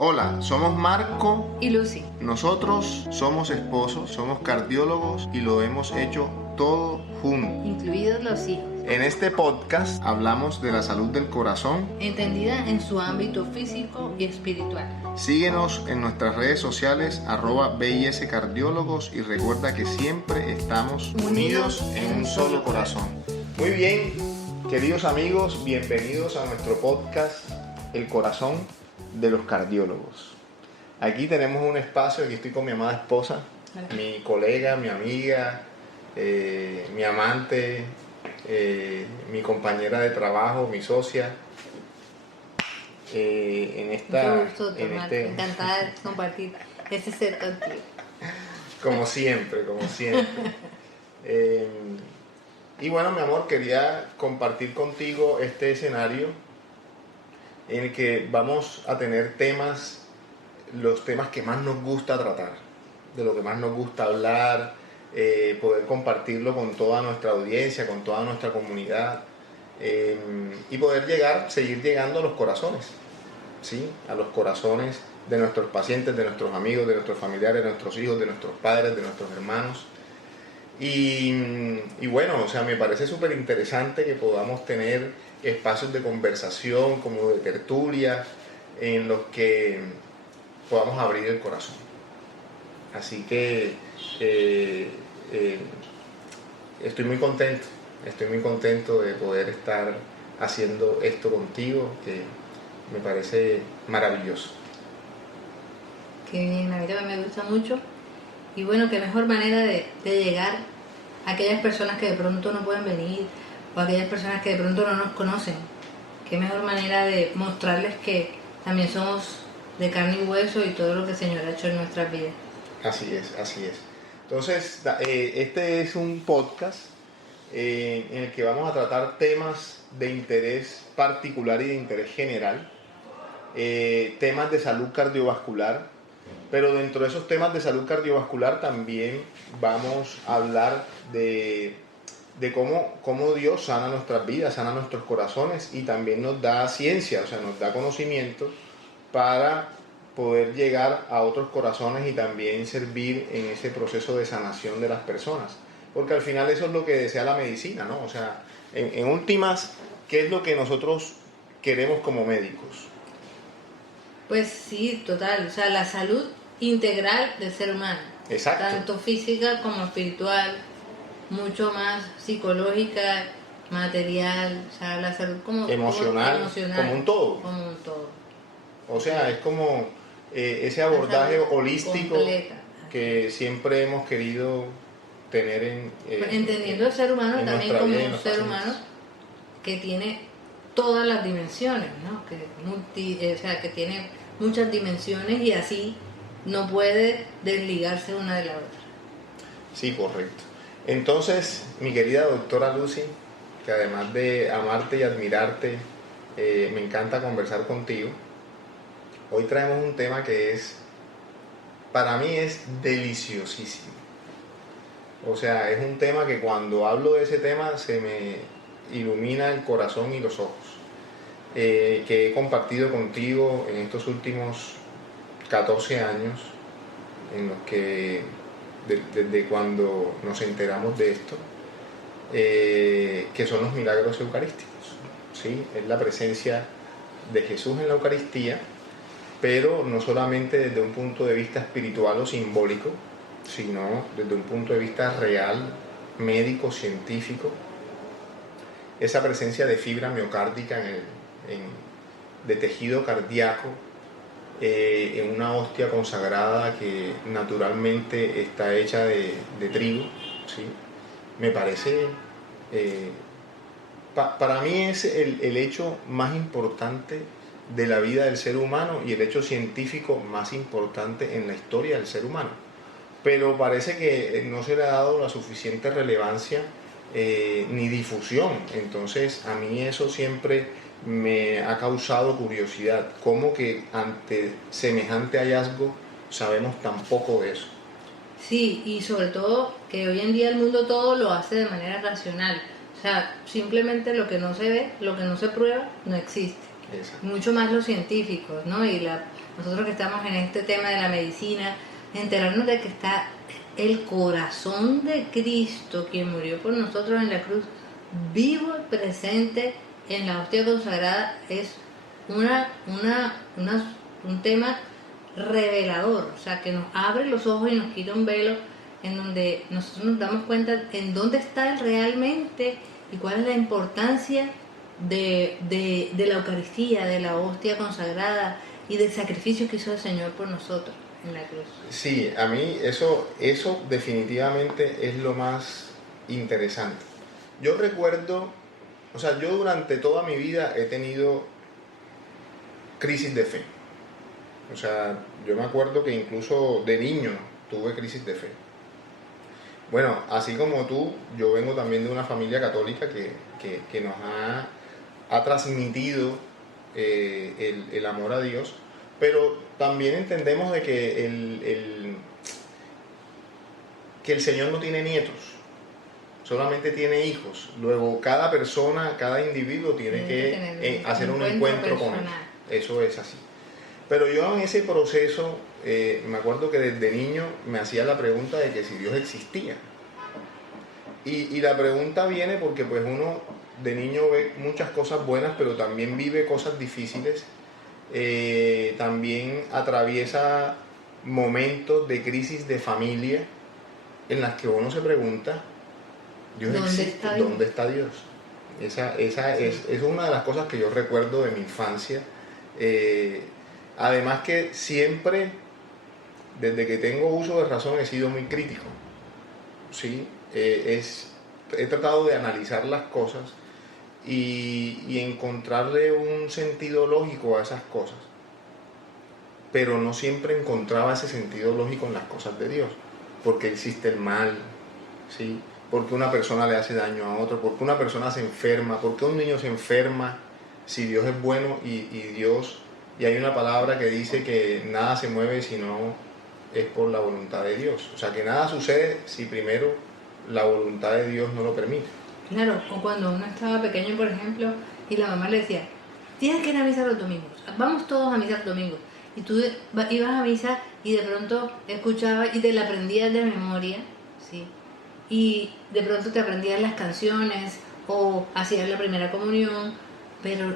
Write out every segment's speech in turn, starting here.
Hola, somos Marco y Lucy. Nosotros somos esposos, somos cardiólogos y lo hemos hecho todo juntos, incluidos los hijos. En este podcast hablamos de la salud del corazón, entendida en su ámbito físico y espiritual. Síguenos en nuestras redes sociales @BIScardiólogos y recuerda que siempre estamos unidos en un solo corazón. Muy bien, queridos amigos, bienvenidos a nuestro podcast El Corazón de los Cardiólogos. Aquí tenemos un espacio, aquí estoy con mi amada esposa, mi colega, mi amiga, mi amante, mi compañera de trabajo, mi socia. Mucho gusto, encantada de compartir este set contigo. Como siempre. Y bueno, mi amor, quería compartir contigo este escenario en el que vamos a tener los temas que más nos gusta tratar, de lo que más nos gusta hablar, poder compartirlo con toda nuestra audiencia, con toda nuestra comunidad, y poder seguir llegando a los corazones, ¿sí? A los corazones de nuestros pacientes, de nuestros amigos, de nuestros familiares, de nuestros hijos, de nuestros padres, de nuestros hermanos. Y bueno, o sea, me parece súper interesante que podamos tener espacios de conversación, como de tertulia, en los que podamos abrir el corazón. Así que estoy muy contento de poder estar haciendo esto contigo, que me parece maravilloso. Qué bien, a mí también me gusta mucho. Y bueno, qué mejor manera de llegar a aquellas personas que de pronto no pueden venir, o a aquellas personas que de pronto no nos conocen. Qué mejor manera de mostrarles que también somos de carne y hueso y todo lo que el Señor ha hecho en nuestras vidas. Así es. Entonces, este es un podcast en el que vamos a tratar temas de interés particular y de interés general, temas de salud cardiovascular, pero dentro de esos temas de salud cardiovascular también vamos a hablar de cómo Dios sana nuestras vidas, sana nuestros corazones y también nos da ciencia, o sea, nos da conocimiento para poder llegar a otros corazones y también servir en ese proceso de sanación de las personas. Porque al final eso es lo que desea la medicina, ¿no? O sea, en últimas, ¿qué es lo que nosotros queremos como médicos? Pues sí, total, o sea, la salud integral del ser humano. Exacto. Tanto física como espiritual, mucho más psicológica, material, o sea, la salud como emocional, como un todo. O sea, es como ese abordaje holístico completa, que siempre hemos querido tener entendiendo el ser humano también como un ser humano que tiene todas las dimensiones, ¿no? Que tiene muchas dimensiones y así no puede desligarse una de la otra. Sí, correcto. Entonces, mi querida doctora Lucy, que además de amarte y admirarte, me encanta conversar contigo. Hoy traemos un tema que para mí es deliciosísimo. O sea, es un tema que cuando hablo de ese tema se me ilumina el corazón y los ojos. Que he compartido contigo en estos últimos 14 años, en los que desde cuando nos enteramos de esto, que son los milagros eucarísticos, ¿sí? Es la presencia de Jesús en la Eucaristía, pero no solamente desde un punto de vista espiritual o simbólico, sino desde un punto de vista real, médico, científico. Esa presencia de fibra miocárdica de tejido cardíaco, en una hostia consagrada que naturalmente está hecha de trigo, ¿sí? Me parece, para mí es el hecho más importante de la vida del ser humano y el hecho científico más importante en la historia del ser humano. Pero parece que no se le ha dado la suficiente relevancia ni difusión. Entonces a mí eso siempre me ha causado curiosidad, cómo que ante semejante hallazgo sabemos tan poco de eso. Sí, y sobre todo que hoy en día el mundo todo lo hace de manera racional, o sea, simplemente lo que no se ve, lo que no se prueba, no existe. Exacto. Mucho más los científicos, ¿no? Nosotros que estamos en este tema de la medicina, enterarnos de que está el corazón de Cristo, quien murió por nosotros en la cruz, vivo y presente en la hostia consagrada, es un tema revelador, o sea, que nos abre los ojos y nos quita un velo en donde nosotros nos damos cuenta en dónde está Él realmente y cuál es la importancia de la Eucaristía, de la hostia consagrada y del sacrificio que hizo el Señor por nosotros en la cruz. Sí, a mí eso definitivamente es lo más interesante. Yo recuerdo, o sea, yo durante toda mi vida he tenido crisis de fe. O sea, yo me acuerdo que incluso de niño tuve crisis de fe. Bueno, así como tú, yo vengo también de una familia católica que nos ha transmitido el amor a Dios, pero también entendemos de que que el Señor no tiene nietos, solamente tiene hijos. Luego cada persona, cada individuo tiene que hacer un encuentro con Él. Eso es así. Pero yo en ese proceso, me acuerdo que desde niño me hacía la pregunta de que si Dios existía. Y la pregunta viene porque pues uno de niño ve muchas cosas buenas, pero también vive cosas difíciles. También atraviesa momentos de crisis de familia en las que uno se pregunta, ¿Dios existe? ¿Dónde está Dios? Esa es una de las cosas que yo recuerdo de mi infancia. Además que siempre, desde que tengo uso de razón, he sido muy crítico. ¿Sí? He tratado de analizar las cosas y encontrarle un sentido lógico a esas cosas. Pero no siempre encontraba ese sentido lógico en las cosas de Dios. Porque existe el mal, ¿sí? Porque una persona le hace daño a otro, porque una persona se enferma, porque un niño se enferma, si Dios es bueno y hay una palabra que dice que nada se mueve si no es por la voluntad de Dios. O sea, que nada sucede si primero la voluntad de Dios no lo permite. Claro, o cuando uno estaba pequeño, por ejemplo, y la mamá le decía, tienes que ir a misa los domingos, vamos todos a misa los domingos. Y tú ibas a misa y de pronto escuchabas y te la aprendías de memoria, ¿sí? Y de pronto te aprendías las canciones o hacías la primera comunión, pero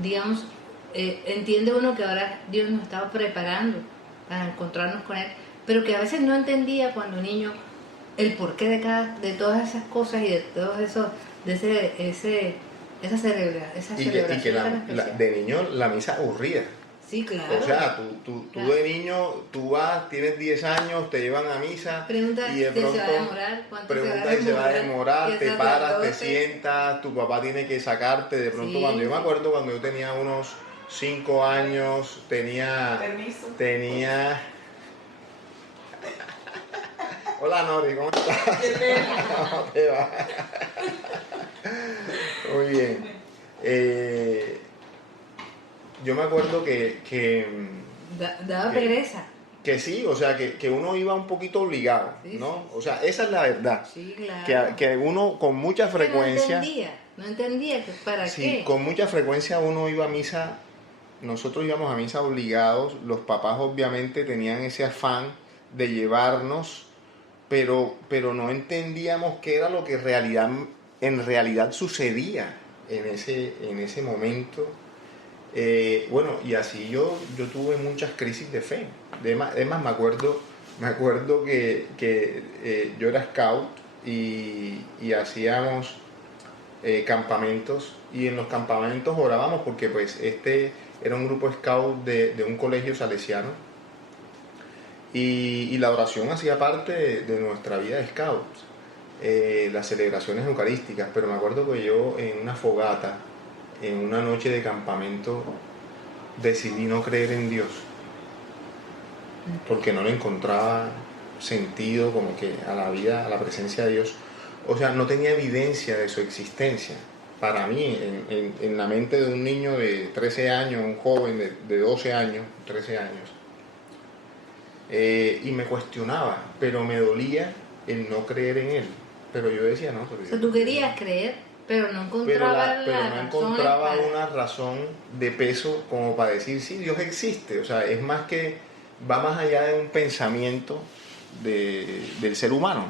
digamos, entiende uno que ahora Dios nos estaba preparando para encontrarnos con Él, pero que a veces no entendía cuando niño el porqué de todas esas cosas y de todos esos, esa celebración. Y que de niño la misa aburría. Sí, claro. O sea, tú de niño, tú vas, tienes 10 años, te llevan a misa pregunta y de pronto se va a demorar, preguntas si se va a demorar, te paras, te sientas, tu papá tiene que sacarte. De pronto, sí. Cuando yo me acuerdo, cuando yo tenía unos 5 años, tenía... Hola Nori, ¿cómo estás? ¿Cómo te va? Muy bien. Yo me acuerdo que daba pereza. Que sí, o sea, que uno iba un poquito obligado, sí, ¿no? Sí. O sea, esa es la verdad. Sí, claro. Que uno con mucha frecuencia... No entendía que para sí, qué. Sí, con mucha frecuencia uno iba a misa, nosotros íbamos a misa obligados, los papás obviamente tenían ese afán de llevarnos, pero no entendíamos qué era lo que en realidad sucedía en ese momento. Bueno, y así yo tuve muchas crisis de fe. Además, me acuerdo que yo era scout y hacíamos campamentos, y en los campamentos orábamos porque pues este era un grupo scout de un colegio salesiano, y la oración hacía parte de nuestra vida de scouts, las celebraciones eucarísticas. Pero me acuerdo que yo en una fogata, en una noche de campamento, decidí no creer en Dios porque no le encontraba sentido como que a la vida, a la presencia de Dios. O sea, no tenía evidencia de su existencia. Para mí, en la mente de un niño de 13 años, un joven de 12 años, 13 años, y me cuestionaba, pero me dolía el no creer en Él. Pero yo decía, no. O sea, ¿tú querías creer? Pero no encontraba pero no razones encontraba para- una razón de peso como para decir, sí, Dios existe. O sea, es más que, va más allá de un pensamiento del ser humano.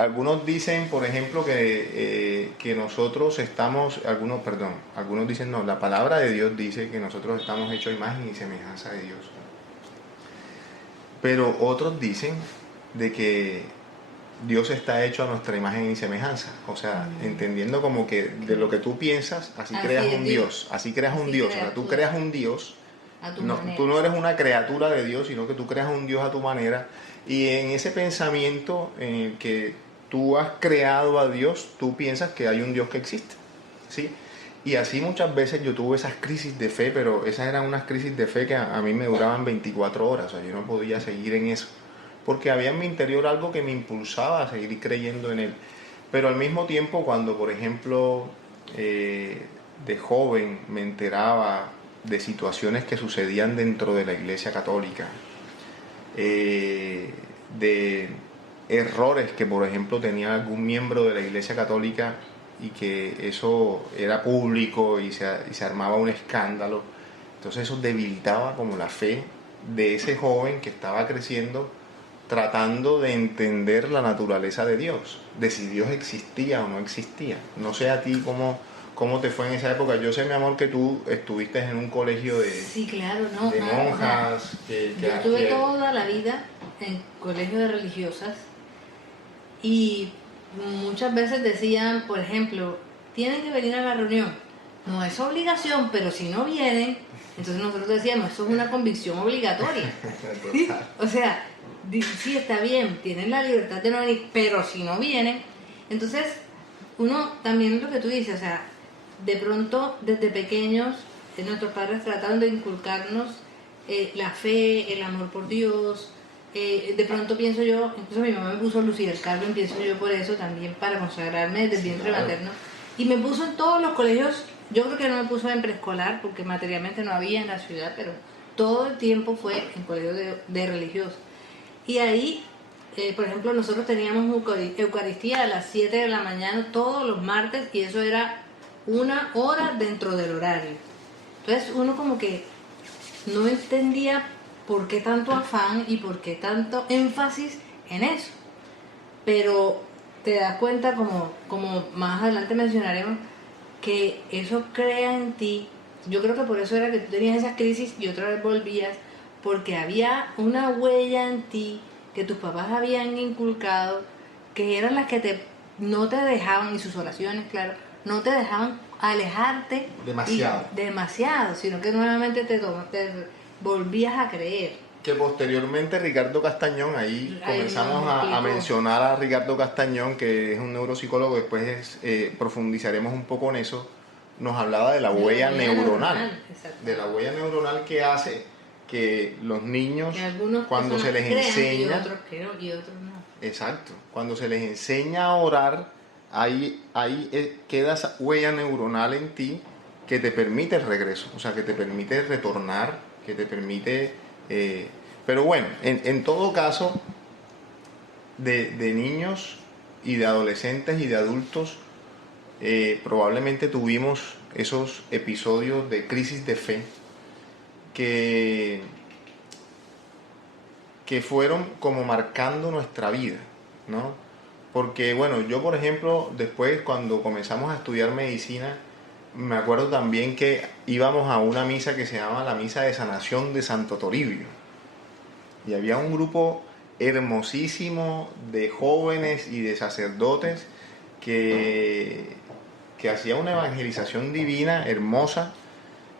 Algunos dicen, por ejemplo, que nosotros estamos, algunos dicen, no, la palabra de Dios dice que nosotros estamos hechos a imagen y semejanza de Dios. Pero otros dicen de que Dios está hecho a nuestra imagen y semejanza. O sea, entendiendo como que de lo que tú piensas, así creas es un Dios. Así creas un Así Dios. O creas sea, tú tú. creas un Dios. A tu No, manera. tú no eres una criatura de Dios, sino que tú creas un Dios a tu manera. Y en ese pensamiento en el que tú has creado a Dios, tú piensas que hay un Dios que existe. ¿Sí? Y así muchas veces yo tuve esas crisis de fe, pero esas eran unas crisis de fe que a mí me duraban 24 horas. O sea, yo no podía seguir en eso. Porque había en mi interior algo que me impulsaba a seguir creyendo en Él. Pero al mismo tiempo, cuando, por ejemplo, de joven me enteraba de situaciones que sucedían dentro de la Iglesia Católica, de errores que, por ejemplo, tenía algún miembro de la Iglesia Católica y que eso era público y se armaba un escándalo, entonces eso debilitaba como la fe de ese joven que estaba creciendo tratando de entender la naturaleza de Dios, de si Dios existía o no existía. No sé a ti cómo te fue en esa época. Yo sé, mi amor, que tú estuviste en un colegio Sí, claro, no. de o sea, monjas. yo estuve toda la vida en colegios de religiosas y muchas veces decían, por ejemplo, tienen que venir a la reunión. No es obligación, pero si no vienen, entonces nosotros decíamos, eso es una convicción obligatoria. O sea, sí está bien, tienen la libertad de no venir, pero si no vienen, entonces uno también lo que tú dices, o sea, de pronto desde pequeños nuestros padres trataron de inculcarnos la fe, el amor por Dios. De pronto pienso yo, incluso mi mamá me puso Lucía del Carmen, pienso yo por eso también, para consagrarme desde el vientre materno, y me puso en todos los colegios. Yo creo que no me puso en preescolar porque materialmente no había en la ciudad, pero todo el tiempo fue en colegios de religiosos. Y ahí, por ejemplo, nosotros teníamos Eucaristía a las 7 de la mañana todos los martes y eso era 1 hora dentro del horario. Entonces uno como que no entendía por qué tanto afán y por qué tanto énfasis en eso. Pero te das cuenta, como más adelante mencionaremos, que eso crea en ti. Yo creo que por eso era que tú tenías esas crisis y otra vez volvías, porque había una huella en ti que tus papás habían inculcado, que eran las que no te dejaban, y sus oraciones, claro, no te dejaban alejarte demasiado, sino que nuevamente te volvías a creer. Que posteriormente Ricardo Castañón, ahí comenzamos a mencionar a Ricardo Castañón, que es un neuropsicólogo, después profundizaremos un poco en eso, nos hablaba de la huella neuronal, de la huella neuronal que hace que los niños, cuando se les enseña, y otros no. Exacto, cuando se les enseña a orar, ahí queda esa huella neuronal en ti que te permite el regreso, o sea, que te permite retornar, que te permite... pero bueno, en todo caso, de niños y de adolescentes y de adultos, probablemente tuvimos esos episodios de crisis de fe que fueron como marcando nuestra vida, ¿no? Porque, bueno, yo por ejemplo, después cuando comenzamos a estudiar medicina, me acuerdo también que íbamos a una misa que se llama la Misa de Sanación de Santo Toribio. Y había un grupo hermosísimo de jóvenes y de sacerdotes que hacía una evangelización divina, hermosa,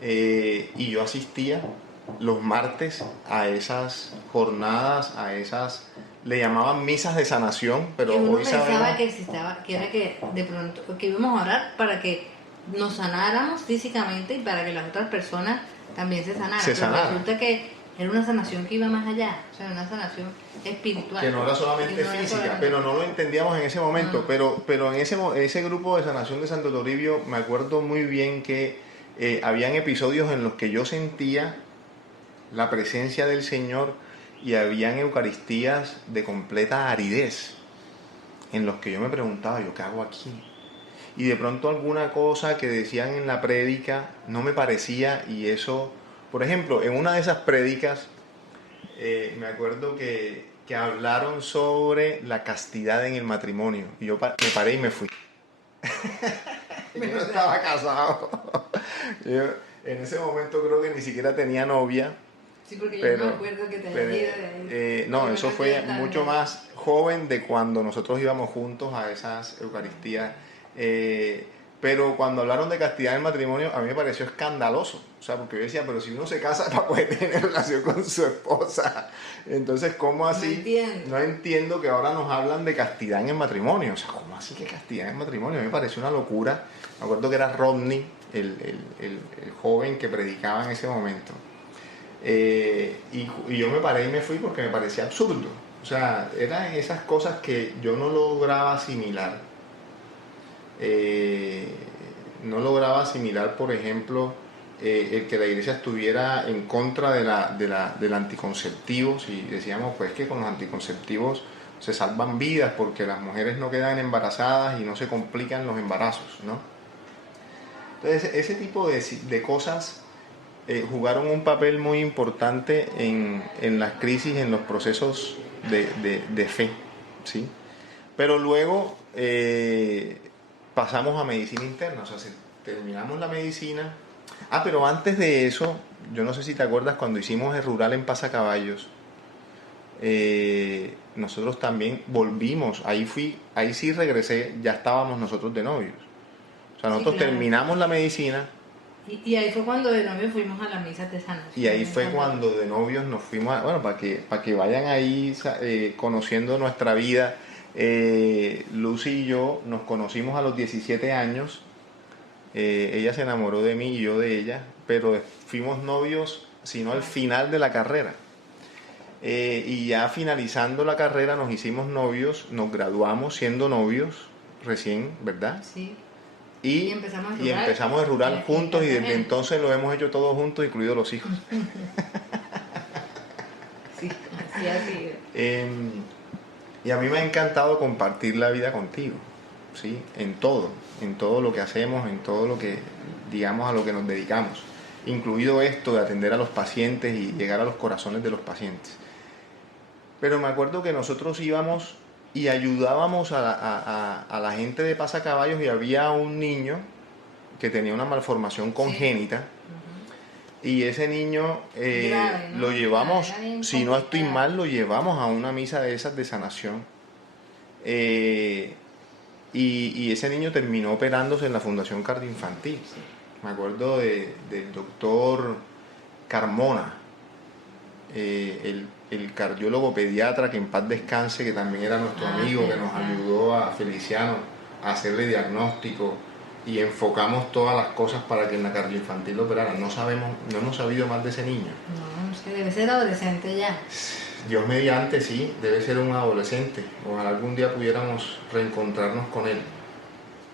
y yo asistía los martes a esas jornadas, a esas, le llamaban misas de sanación, pero uno hoy pensaba sabemos que era que de pronto que íbamos a orar para que nos sanáramos físicamente y para que las otras personas también se sanaran. Pero resulta que era una sanación que iba más allá, o sea, una sanación espiritual. Que no era solamente física, pero no lo entendíamos en ese momento. Pero en ese grupo de sanación de Santo Toribio, me acuerdo muy bien que habían episodios en los que yo sentía la presencia del Señor y habían eucaristías de completa aridez, en los que yo me preguntaba, ¿yo qué hago aquí? y de pronto alguna cosa que decían en la prédica no me parecía, y eso, por ejemplo, en una de esas prédicas me acuerdo que hablaron sobre la castidad en el matrimonio, y yo me paré y me fui. Yo no estaba casado. Yo en ese momento creo que ni siquiera tenía novia. Sí, porque pero, yo no me acuerdo que te haya ido de ahí. no, eso fue mucho más joven de cuando nosotros íbamos juntos a esas Eucaristías. Pero cuando hablaron de castidad en el matrimonio, a mí me pareció escandaloso. O sea, porque yo decía, pero si uno se casa es para poder tener relación con su esposa. Entonces, ¿cómo así? No entiendo que ahora nos hablan de castidad en el matrimonio. O sea, ¿cómo así que castidad en el matrimonio? A mí me pareció una locura. Me acuerdo que era Rodney, el joven que predicaba en ese momento. Y yo me paré y me fui porque me parecía absurdo. O sea, eran esas cosas que yo no lograba asimilar. No lograba asimilar, por ejemplo, el que la iglesia estuviera en contra del anticonceptivo. Si decíamos pues que con los anticonceptivos se salvan vidas porque las mujeres no quedan embarazadas y no se complican los embarazos, ¿no? Entonces ese tipo de cosas jugaron un papel muy importante en las crisis, en los procesos de fe, ¿sí? Pero luego pasamos a medicina interna, o sea, terminamos la medicina. Pero antes de eso, yo no sé si te acuerdas cuando hicimos el rural en Pasacaballos, nosotros también volvimos, ahí sí regresé, ya estábamos nosotros de novios. O sea, nosotros terminamos la medicina. Y ahí fue cuando de novios fuimos a la misa de sanación. Y ahí fue cuando de novios nos fuimos, bueno, para que vayan ahí conociendo nuestra vida. Lucy y yo nos conocimos a los 17 años. Ella se enamoró de mí y yo de ella, pero fuimos novios, sino al final de la carrera. Y ya finalizando la carrera nos hicimos novios, nos graduamos siendo novios recién, ¿verdad? Sí. Y empezamos el rural juntos, y desde entonces lo hemos hecho todos juntos, incluidos los hijos. Sí, así. Y a mí me ha encantado compartir la vida contigo, ¿sí? En todo lo que hacemos, en todo lo que, digamos, a lo que nos dedicamos, incluido esto de atender a los pacientes y llegar a los corazones de los pacientes. Pero me acuerdo que nosotros íbamos y ayudábamos a la gente de Pasacaballos, y había un niño que tenía una malformación congénita. Sí. Y ese niño grave, ¿no? Lo llevamos, si no estoy mal, lo llevamos a una misa de esas de sanación. Y ese niño terminó operándose en la Fundación Cardioinfantil. Sí. Me acuerdo del doctor Carmona, el cardiólogo pediatra, que en paz descanse, que también era nuestro amigo, que nos ayudó a Feliciano a hacerle diagnóstico, y enfocamos todas las cosas para que en la cardioinfantil lo operaran. No hemos sabido más de ese niño. No, es que debe ser adolescente ya. Dios mediante, sí, debe ser un adolescente. Ojalá algún día pudiéramos reencontrarnos con él.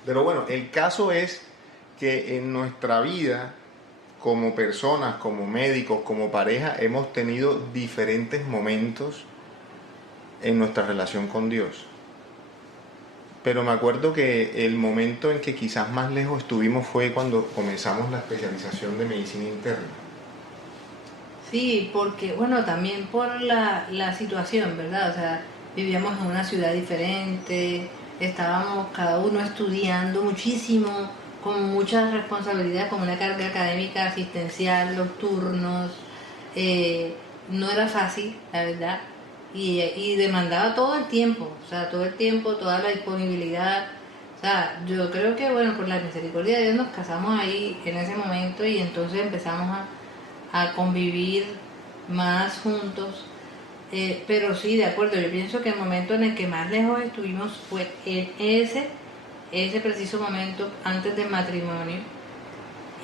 Pero bueno, el caso es que en nuestra vida, como personas, como médicos, como pareja, hemos tenido diferentes momentos en nuestra relación con Dios. Pero me acuerdo que el momento en que quizás más lejos estuvimos fue cuando comenzamos la especialización de medicina interna. Sí, porque, bueno, también por la situación, ¿verdad? O sea, vivíamos en una ciudad diferente, estábamos cada uno estudiando muchísimo, con muchas responsabilidades, con una carga académica, asistencial, los turnos. No era fácil, la verdad, y demandaba todo el tiempo, o sea, todo el tiempo, toda la disponibilidad. O sea, yo creo que, bueno, por la misericordia de Dios nos casamos ahí en ese momento, y entonces empezamos a convivir más juntos. Pero sí, de acuerdo, yo pienso que el momento en el que más lejos estuvimos fue en ese preciso momento antes del matrimonio.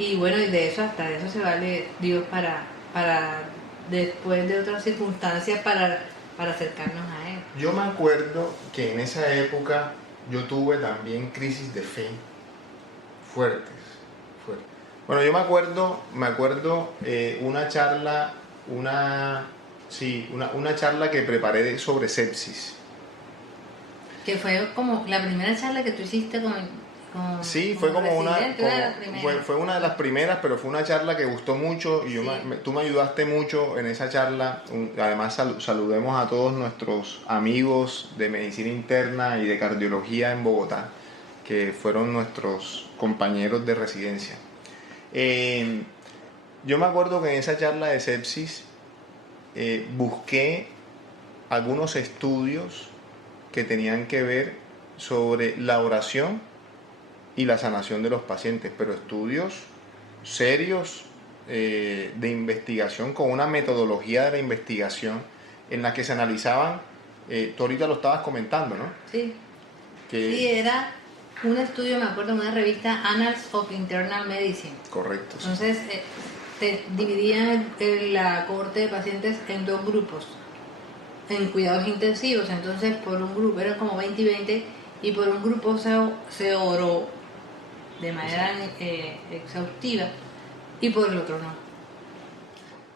Y bueno, y de eso, hasta de eso se vale Dios para después de otras circunstancias para acercarnos a Él. Yo me acuerdo que en esa época yo tuve también crisis de fe fuertes. Bueno, yo me acuerdo una charla que preparé sobre sepsis. Que fue como la primera charla que tú hiciste Sí, fue como presidente, una de las primeras. fue una de las primeras, pero fue una charla que gustó mucho y Sí. tú me ayudaste mucho en esa charla. Además, saludemos a todos nuestros amigos de medicina interna y de cardiología en Bogotá, que fueron nuestros compañeros de residencia. Yo me acuerdo que en esa charla de sepsis busqué algunos estudios que tenían que ver sobre la oración y la sanación de los pacientes, pero estudios serios de investigación con una metodología de la investigación en la que se analizaban, tú ahorita lo estabas comentando, ¿no? Sí. Que, Sí, era un estudio, me acuerdo, en una revista Annals of Internal Medicine. correcto. Sí. Entonces, te dividían la cohorte de pacientes en dos grupos, en cuidados intensivos. Entonces, por un grupo eran como 20 y 20, y por un grupo se oró de manera exhaustiva, y por el otro no.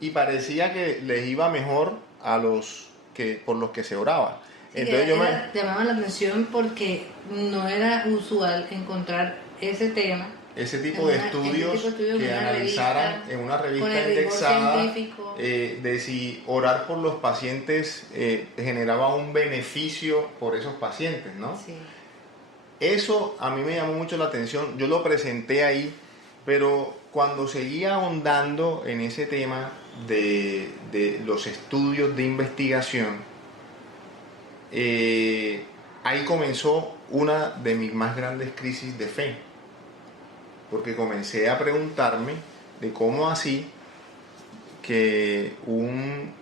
Y parecía que les iba mejor a los que por los que se oraba. Sí, Entonces llamaba la atención porque no era usual encontrar ese tema, ese tipo de estudios que analizaran en una revista indexada de si orar por los pacientes generaba un beneficio por esos pacientes, ¿no? Sí. Eso a mí me llamó mucho la atención, yo lo presenté ahí, pero cuando seguía ahondando en ese tema de los estudios de investigación, ahí comenzó una de mis más grandes crisis de fe, porque comencé a preguntarme de cómo así que un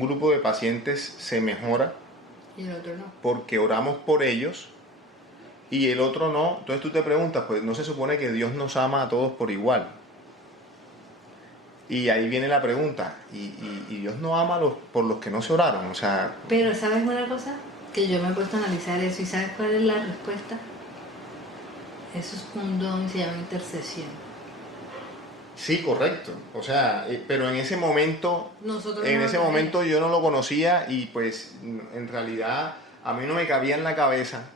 grupo de pacientes se mejora Y el otro no. porque oramos por ellos y el otro no. Entonces tú te preguntas, pues no se supone que Dios nos ama a todos por igual. Y ahí viene la pregunta, ¿y Dios no ama por los que no se oraron? O sea... Pero ¿sabes una cosa? Que yo me he puesto a analizar eso, y ¿sabes cuál es la respuesta? Eso es un don y se llama intercesión. Sí, correcto. O sea, pero en ese momento, Momento yo no lo conocía y pues en realidad a mí no me cabía en la cabeza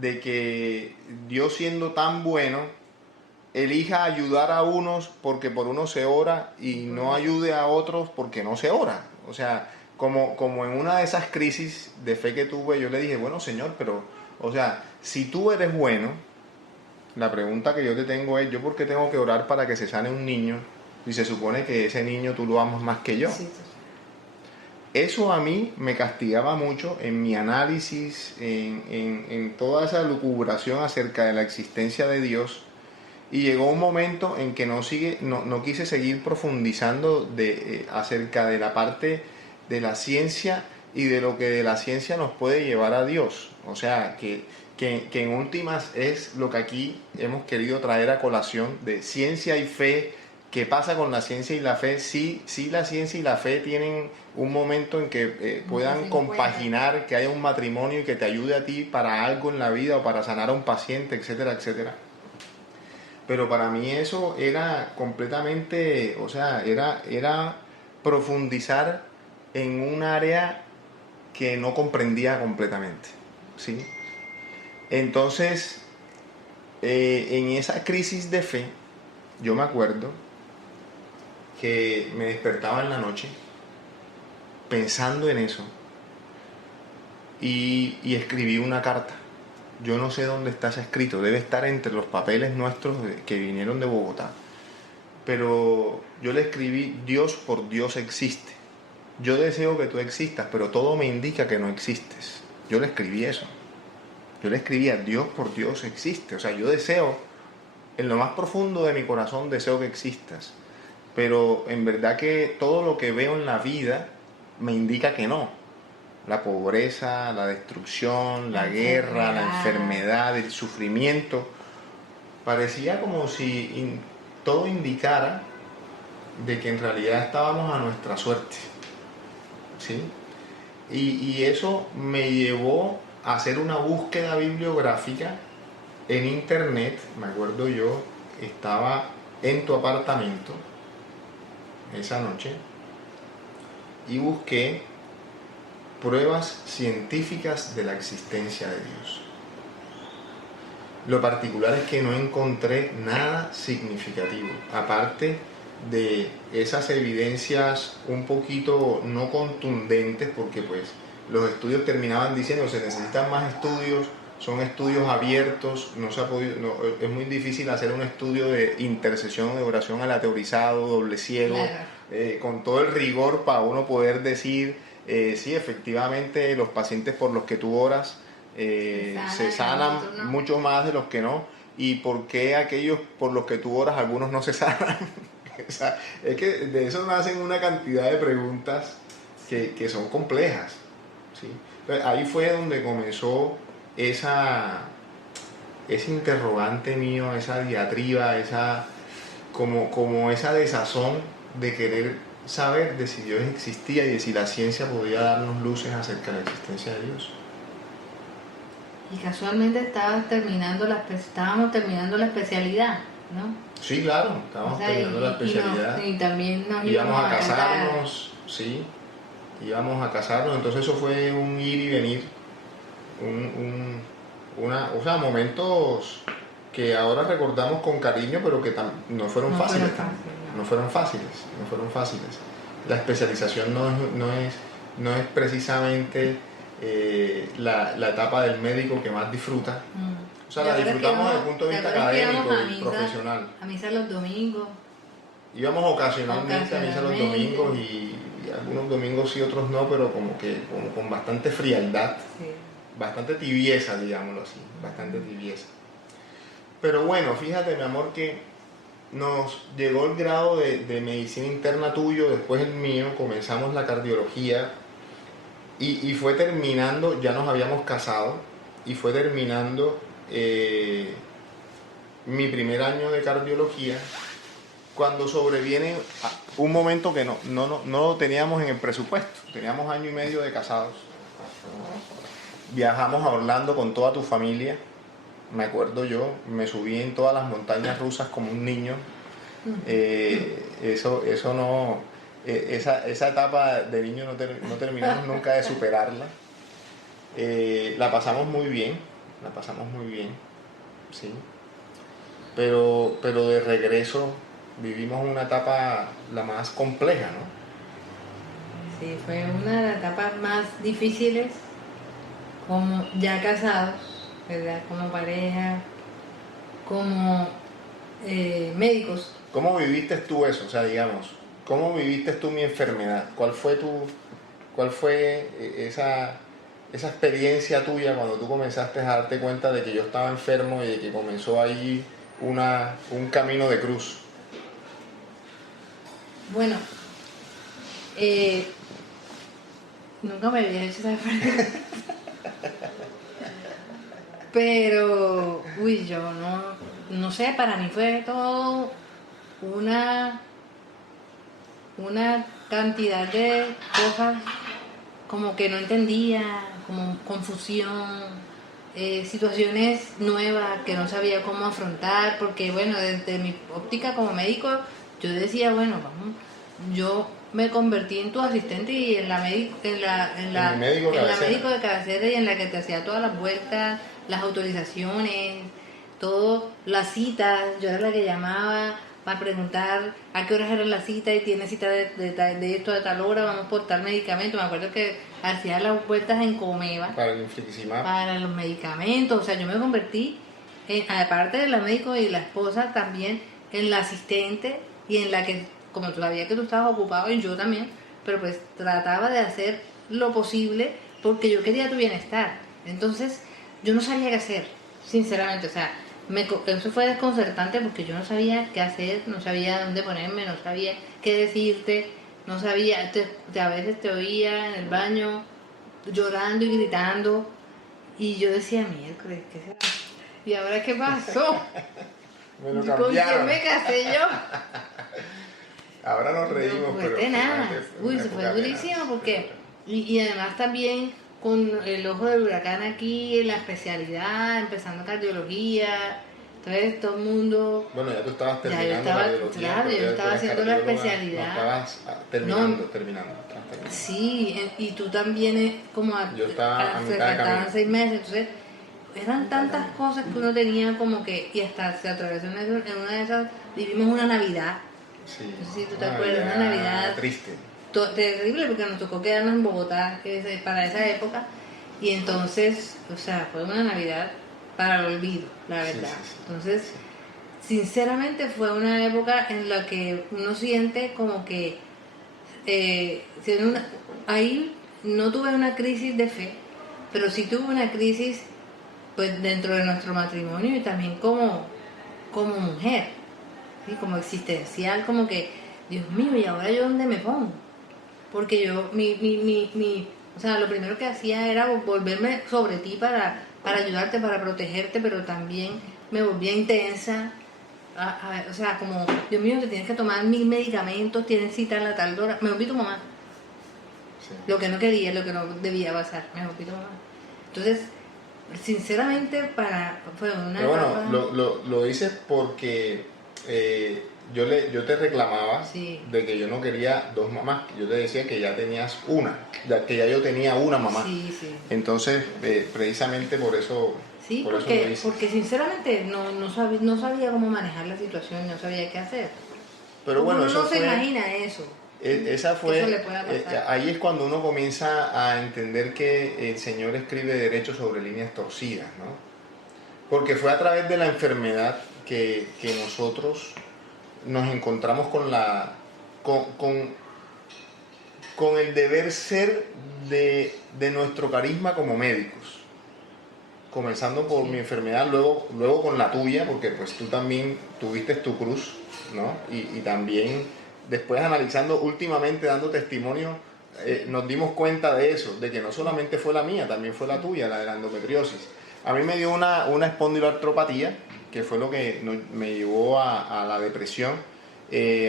de que Dios, siendo tan bueno, elija ayudar a unos porque por unos se ora y no ayude a otros porque no se ora. O sea, como en una de esas crisis de fe que tuve, yo le dije, bueno, Señor, pero, o sea, si tú eres bueno, la pregunta que yo te tengo es, ¿yo por qué tengo que orar para que se sane un niño y se supone que ese niño tú lo amas más que yo? Sí. Eso a mí me castigaba mucho en mi análisis, en toda esa lucubración acerca de la existencia de Dios. Y llegó un momento en que no quise seguir profundizando acerca de la parte de la ciencia y de lo que de la ciencia nos puede llevar a Dios. O sea, que en últimas es lo que aquí hemos querido traer a colación de ciencia y fe. ¿Qué pasa con la ciencia y la fe? Sí, la ciencia y la fe tienen un momento en que puedan compaginar, que haya un matrimonio y que te ayude a ti para algo en la vida o para sanar a un paciente, etcétera, etcétera. Pero para mí eso era completamente, o sea, era profundizar en un área que no comprendía completamente, ¿sí? Entonces, en esa crisis de fe, yo me acuerdo que me despertaba en la noche pensando en eso y escribí una carta. Yo no sé dónde está ese escrito, debe estar entre los papeles nuestros que vinieron de Bogotá. Pero yo le escribí, Dios por Dios existe. Yo deseo que tú existas, pero todo me indica que no existes. Yo le escribí eso. Yo le escribía, Dios por Dios existe. O sea, yo deseo, en lo más profundo de mi corazón, deseo que existas. Pero en verdad que todo lo que veo en la vida me indica que no. La pobreza, la destrucción, la guerra, la enfermedad, el sufrimiento. Parecía como si todo indicara de que en realidad estábamos a nuestra suerte, ¿sí? Y eso me llevó a hacer una búsqueda bibliográfica en internet. Me acuerdo, yo estaba en tu apartamento esa noche y busqué pruebas científicas de la existencia de Dios. Lo particular es que no encontré nada significativo, aparte de esas evidencias un poquito no contundentes, porque pues los estudios terminaban diciendo se necesitan más estudios, son estudios abiertos, no se ha podido, es muy difícil hacer un estudio de intercesión o de oración aleatorizado, doble ciego, Claro. con todo el rigor para uno poder decir sí, efectivamente los pacientes por los que tú oras se sanan no. mucho más de los que no, y por qué aquellos por los que tú oras algunos no se sanan. O sea, es que de eso nacen una cantidad de preguntas que son complejas, ¿sí? Entonces, ahí fue donde comenzó ese interrogante mío, esa diatriba, como esa desazón de querer saber de si Dios existía y de si la ciencia podía darnos luces acerca de la existencia de Dios. Y casualmente estábamos terminando la especialidad, ¿no? Sí, claro, estábamos terminando la especialidad. Y también nos íbamos a casarnos, sí, íbamos a casarnos, entonces eso fue un ir y venir, o sea, momentos que ahora recordamos con cariño, pero que no fueron fáciles. No fueron fáciles. La especialización no es precisamente la etapa del médico que más disfruta. O sea, la disfrutamos desde el punto de vista académico y profesional. A misa los domingos. Íbamos ocasionalmente a misa los domingos y algunos domingos sí, otros no, pero como con bastante frialdad, sí. Bastante tibieza, digámoslo así, bastante tibieza. Pero bueno, fíjate, mi amor, que nos llegó el grado de medicina interna tuyo, después el mío, comenzamos la cardiología y fue terminando, ya nos habíamos casado, y fue terminando mi primer año de cardiología, cuando sobreviene un momento que no lo teníamos en el presupuesto. Teníamos año y medio de casados. Viajamos a Orlando con toda tu familia. Me acuerdo yo, me subí en todas las montañas rusas como un niño. Esa etapa de niño no terminamos nunca de superarla. La pasamos muy bien, sí. Pero de regreso vivimos una etapa la más compleja, ¿no? Sí, fue una de las etapas más difíciles, como ya casados, ¿verdad? Como pareja, como médicos. ¿Cómo viviste tú eso? O sea, digamos, ¿cómo viviste tú mi enfermedad? ¿Cuál fue esa experiencia tuya cuando tú comenzaste a darte cuenta de que yo estaba enfermo y de que comenzó ahí un camino de cruz? Bueno, nunca me había hecho esa pregunta. Pero, yo no sé, para mí fue todo una cantidad de cosas como que no entendía, como confusión, situaciones nuevas que no sabía cómo afrontar, porque bueno, desde mi óptica como médico, yo decía, bueno, yo me convertí en tu asistente y en la médico de cabecera, y en la que te hacía todas las vueltas, las autorizaciones, todo, las citas, yo era la que llamaba para preguntar a qué horas era la cita y tiene cita de esto de tal hora, vamos por tal medicamento. Me acuerdo que hacía las vueltas en Comeva para el infliximab, para los medicamentos. O sea, yo me convertí aparte de la médico y la esposa, también en la asistente y en la que, como tú sabías que tú estabas ocupado y yo también, pero pues trataba de hacer lo posible porque yo quería tu bienestar. Entonces yo no sabía qué hacer, sinceramente. O sea, eso fue desconcertante porque yo no sabía qué hacer, no sabía dónde ponerme, no sabía qué decirte, no sabía, a veces te oía en el baño llorando y gritando y yo decía, miércoles, ¿qué será? ¿Y ahora qué pasó? Me lo ¿Con quién me casé yo? Ahora nos reímos, no, pero nada. Se fue durísimo porque y además también con el ojo del huracán aquí en la especialidad, empezando cardiología, entonces todo el mundo... Bueno, ya tú estabas terminando. Ya yo estaba, claro, yo estaba haciendo la especialidad. Estabas terminando. Sí, y tú también, como yo estaba a mitad de camino. faltaban 6 meses, entonces eran tantas cosas que uno tenía como que, y hasta se atravesó en una de esas, vivimos una Navidad. Sí. No sé si tú te acuerdas, una Navidad triste. Terrible, porque nos tocó quedarnos en Bogotá para esa época, y entonces, o sea, fue una Navidad para el olvido, la verdad. Sí. Entonces, sinceramente fue una época en la que uno siente como que ahí no tuve una crisis de fe, pero sí tuve una crisis pues dentro de nuestro matrimonio y también como mujer, ¿sí? Como existencial, como que, Dios mío, ¿y ahora yo dónde me pongo? Porque yo, o sea, lo primero que hacía era volverme sobre ti para ayudarte, para protegerte, pero también me volvía intensa. O sea, como, Dios mío, te tienes que tomar 1000 medicamentos, tienes cita a la tal hora. Me volví tu mamá. Sí. Lo que no quería, lo que no debía pasar, me volví tu mamá. Entonces, sinceramente, fue una... Pero bueno, lo dices porque yo te reclamaba de que yo no quería 2 mamás. Yo te decía que ya tenías una, que ya yo tenía una mamá. Sí. Entonces, precisamente por eso... Sí, porque sinceramente no sabía cómo manejar la situación, no sabía qué hacer. Pero bueno, uno no se imagina eso. Esa fue, eso le pueda pasar. Ahí es cuando uno comienza a entender que el Señor escribe derecho sobre líneas torcidas, ¿no? Porque fue a través de la enfermedad que nosotros nos encontramos con el deber ser de nuestro carisma como médicos. Comenzando por mi enfermedad, luego con la tuya, porque pues tú también tuviste tu cruz, ¿no? Y también después analizando últimamente, dando testimonio, nos dimos cuenta de eso, de que no solamente fue la mía, también fue la tuya, la de la endometriosis. A mí me dio una espondiloartropatía, que fue lo que me llevó a la depresión,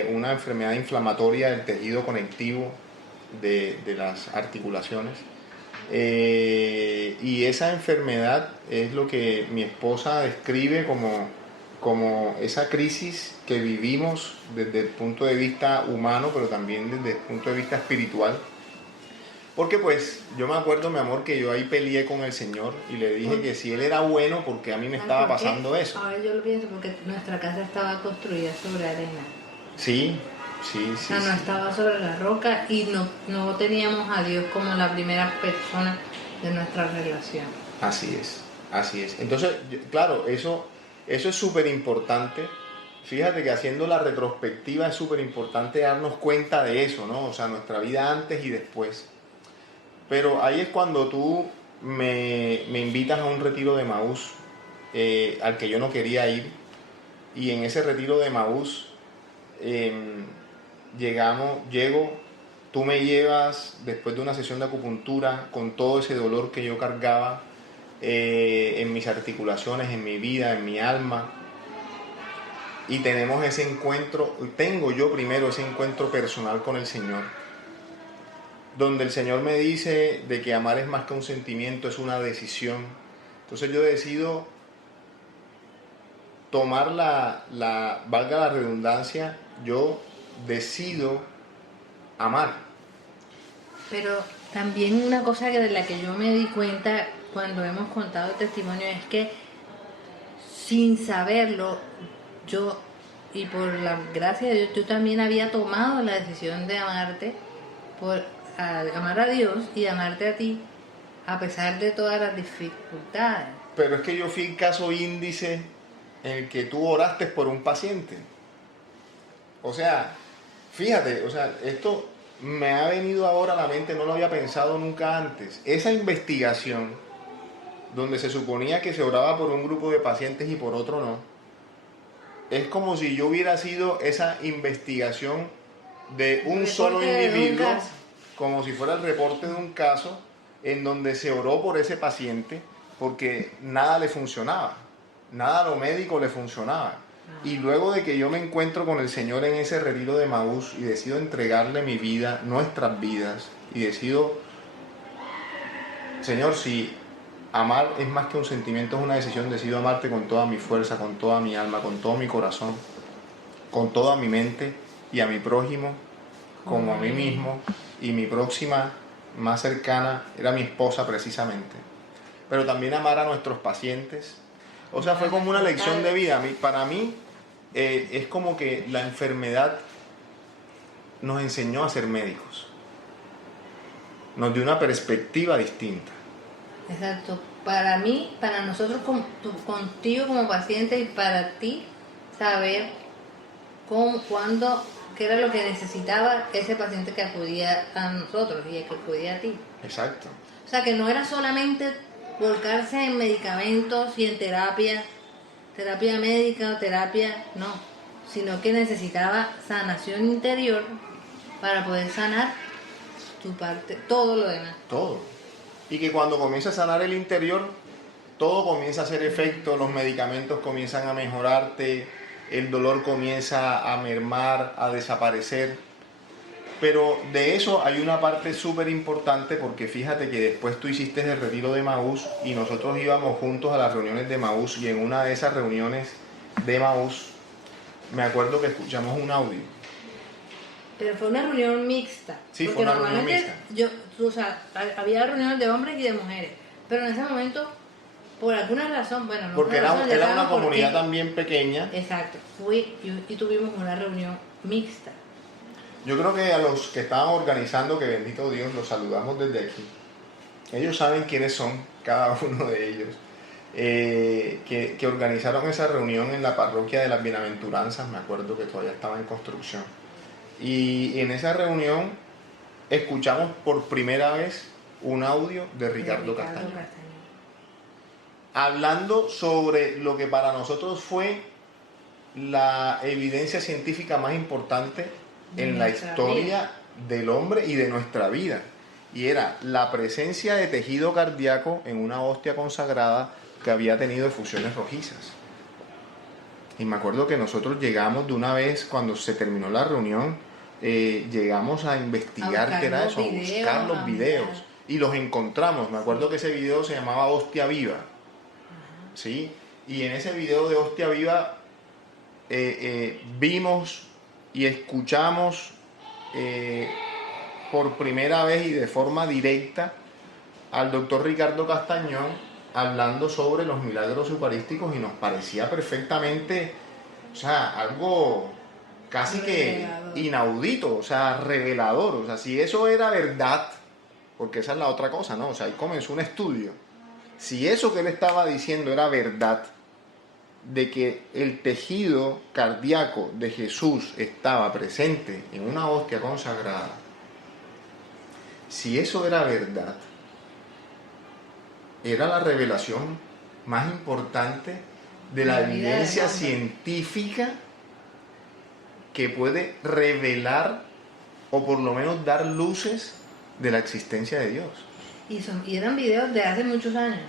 una enfermedad inflamatoria del tejido conectivo de las articulaciones. Y esa enfermedad es lo que mi esposa describe como esa crisis que vivimos desde el punto de vista humano, pero también desde el punto de vista espiritual. Porque pues yo me acuerdo, mi amor, que yo ahí peleé con el Señor y le dije que si Él era bueno, porque a mí me estaba pasando eso. Ahora yo lo pienso porque nuestra casa estaba construida sobre arena. Sí. O sea, no estaba sobre la roca y no teníamos a Dios como la primera persona de nuestra relación. Así es. Entonces, claro, eso es súper importante. Fíjate que haciendo la retrospectiva es súper importante darnos cuenta de eso, ¿no? O sea, nuestra vida antes y después. Pero ahí es cuando tú me invitas a un retiro de Emaús al que yo no quería ir. Y en ese retiro de Emaús llego, tú me llevas después de una sesión de acupuntura con todo ese dolor que yo cargaba en mis articulaciones, en mi vida, en mi alma. Y tenemos ese encuentro, tengo yo primero ese encuentro personal con el Señor, donde el Señor me dice de que amar es más que un sentimiento, es una decisión. Entonces yo decido tomar valga la redundancia, yo decido amar. Pero también una cosa de la que yo me di cuenta cuando hemos contado el testimonio es que sin saberlo, yo, y por la gracia de Dios, yo también había tomado la decisión de amarte, amar a Dios y amarte a ti, a pesar de todas las dificultades. Pero es que yo fui el caso índice en el que tú oraste por un paciente. O sea, fíjate, esto me ha venido ahora a la mente, no lo había pensado nunca antes. Esa investigación, donde se suponía que se oraba por un grupo de pacientes y por otro no, es como si yo hubiera sido esa investigación de un solo individuo, como si fuera el reporte de un caso en donde se oró por ese paciente porque nada le funcionaba, nada a lo médico le funcionaba. Y luego de que yo me encuentro con el Señor en ese retiro de Emaús y decido entregarle mi vida, nuestras vidas, y decido, Señor, si amar es más que un sentimiento, es una decisión, decido amarte con toda mi fuerza, con toda mi alma, con todo mi corazón, con toda mi mente y a mi prójimo como a mí mismo, y mi próxima más cercana era mi esposa precisamente. pero también amar a nuestros pacientes. O sea, fue como una lección de vida. Para mí es como que la enfermedad nos enseñó a ser médicos. Nos dio una perspectiva distinta. Exacto. Para mí, para nosotros, contigo como paciente y para ti, saber cuándo, qué era lo que necesitaba ese paciente que acudía a nosotros y el que acudía a ti. Exacto. O sea, que no era solamente volcarse en medicamentos y en terapia médica o terapia, no, sino que necesitaba sanación interior para poder sanar tu parte, todo lo demás. Todo. Y que cuando comienza a sanar el interior, todo comienza a hacer efecto, los medicamentos comienzan a mejorarte, el dolor comienza a mermar, a desaparecer. Pero de eso hay una parte súper importante, porque fíjate que después tú hiciste el retiro de Emaús y nosotros íbamos juntos a las reuniones de Emaús, y en una de esas reuniones de Emaús me acuerdo que escuchamos un audio. Pero fue una reunión mixta. Sí, fue una reunión mixta. Había reuniones de hombres y de mujeres, pero en ese momento, por alguna razón, bueno, no porque razón, era una comunidad también pequeña. Exacto, fui y tuvimos una reunión mixta. Yo creo que a los que estaban organizando, que bendito Dios, los saludamos desde aquí. Ellos saben quiénes son, cada uno de ellos, que organizaron esa reunión en la parroquia de las Bienaventuranzas. Me acuerdo que todavía estaba en construcción. Y en esa reunión escuchamos por primera vez un audio de Ricardo Castañón, hablando sobre lo que para nosotros fue la evidencia científica más importante en la historia del hombre y de nuestra vida, y era la presencia de tejido cardíaco en una hostia consagrada que había tenido efusiones rojizas. Y me acuerdo que nosotros llegamos de una vez, cuando se terminó la reunión, llegamos a investigar qué era eso, a buscar los videos, y los encontramos. Me acuerdo que ese video se llamaba Hostia Viva, ¿sí? Y en ese video de Hostia Viva vimos y escuchamos por primera vez y de forma directa al doctor Ricardo Castañón hablando sobre los milagros eucarísticos, y nos parecía perfectamente, o sea, algo casi revelador, que inaudito, o sea, revelador. O sea, si eso era verdad, porque esa es la otra cosa, ¿no? O sea, ahí comenzó un estudio. Si eso que él estaba diciendo era verdad, de que el tejido cardíaco de Jesús estaba presente en una hostia consagrada, si eso era verdad, era la revelación más importante de la evidencia científica que puede revelar, o por lo menos dar luces de la existencia de Dios. Y eran videos de hace muchos años.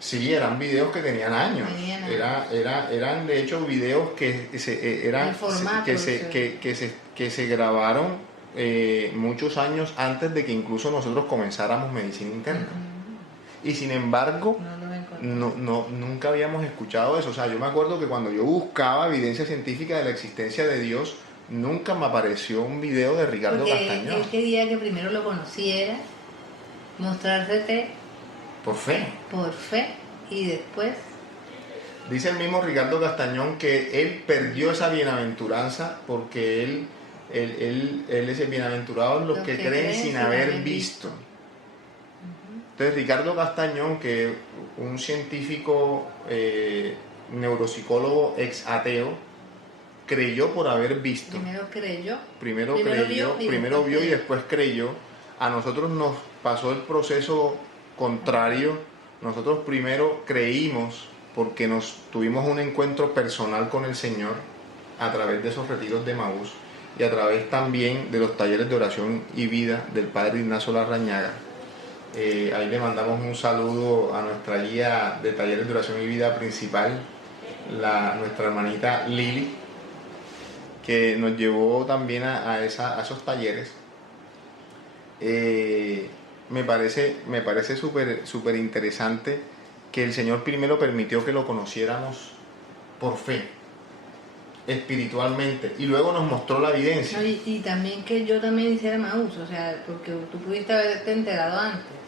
Sí, eran videos que tenían años. Eran de hecho videos que se grabaron muchos años antes de que incluso nosotros comenzáramos medicina interna. Y sin embargo, nunca habíamos escuchado eso. O sea, yo me acuerdo que cuando yo buscaba evidencia científica de la existencia de Dios, nunca me apareció un video de Ricardo Castañón. Él quería que primero lo conociera, mostrársete por fe. Por fe, y después. Dice el mismo Ricardo Castañón que él perdió esa bienaventuranza porque él es el bienaventurado los que creen sin haber visto. Entonces Ricardo Castañón, que es un científico neuropsicólogo ex ateo, creyó por haber visto. Primero vio y después creyó. A nosotros nos pasó el proceso contrario. Nosotros primero creímos porque tuvimos un encuentro personal con el Señor a través de esos retiros de Emaús y a través también de los talleres de oración y vida del Padre Ignacio Larrañaga. Ahí le mandamos un saludo a nuestra guía de talleres de oración y vida principal, nuestra hermanita Lili, que nos llevó también a esos talleres. Me parece súper interesante que el Señor primero permitió que lo conociéramos por fe, espiritualmente, y luego nos mostró la evidencia. Y también que yo también hiciera Emaús, o sea, porque tú pudiste haberte enterado antes.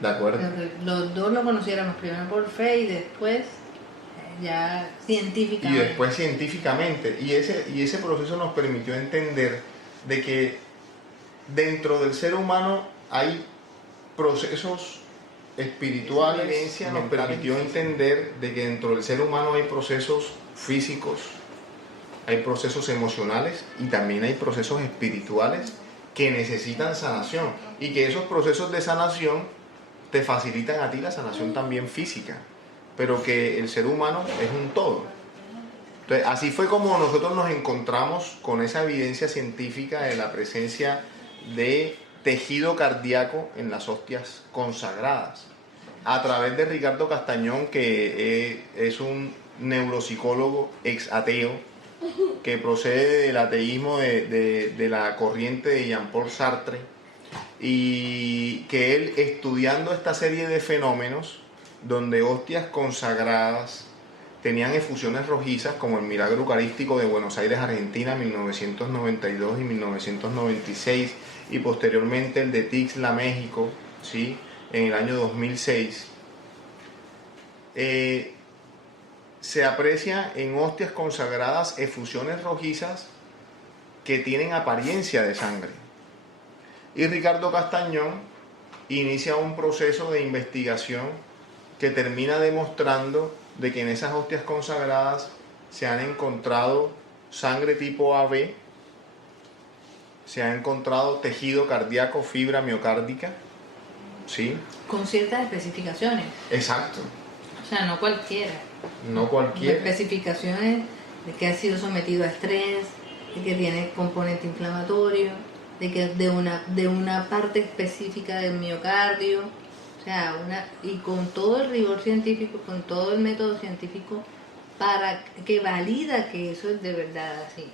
De acuerdo. Pero que los dos lo conociéramos primero por fe y después ya Y científicamente. después científicamente. Y ese proceso nos permitió entender de que dentro del ser humano hay procesos espirituales. La evidencia nos permitió entender de que dentro del ser humano hay procesos físicos, hay procesos emocionales y también hay procesos espirituales que necesitan sanación, y que esos procesos de sanación te facilitan a ti la sanación también física, pero que el ser humano es un todo. Entonces, así fue como nosotros nos encontramos con esa evidencia científica de la presencia de tejido cardíaco en las hostias consagradas, a través de Ricardo Castañón, que es un neuropsicólogo ex ateo, que procede del ateísmo de la corriente de Jean-Paul Sartre, y que él, estudiando esta serie de fenómenos donde hostias consagradas tenían efusiones rojizas, como el milagro eucarístico de Buenos Aires, Argentina, 1992 y 1996, y posteriormente el de Tixla, México, ¿sí?, en el año 2006, se aprecia en hostias consagradas efusiones rojizas que tienen apariencia de sangre. Y Ricardo Castañón inicia un proceso de investigación que termina demostrando de que en esas hostias consagradas se han encontrado sangre tipo AB, se ha encontrado tejido cardíaco, fibra miocárdica, ¿sí? Con ciertas especificaciones. Exacto. O sea, no cualquiera. No cualquiera. Especificaciones de que ha sido sometido a estrés, de que tiene componente inflamatorio, de que de una parte específica del miocardio, o sea, y con todo el rigor científico, con todo el método científico, para que valida que eso es de verdad así.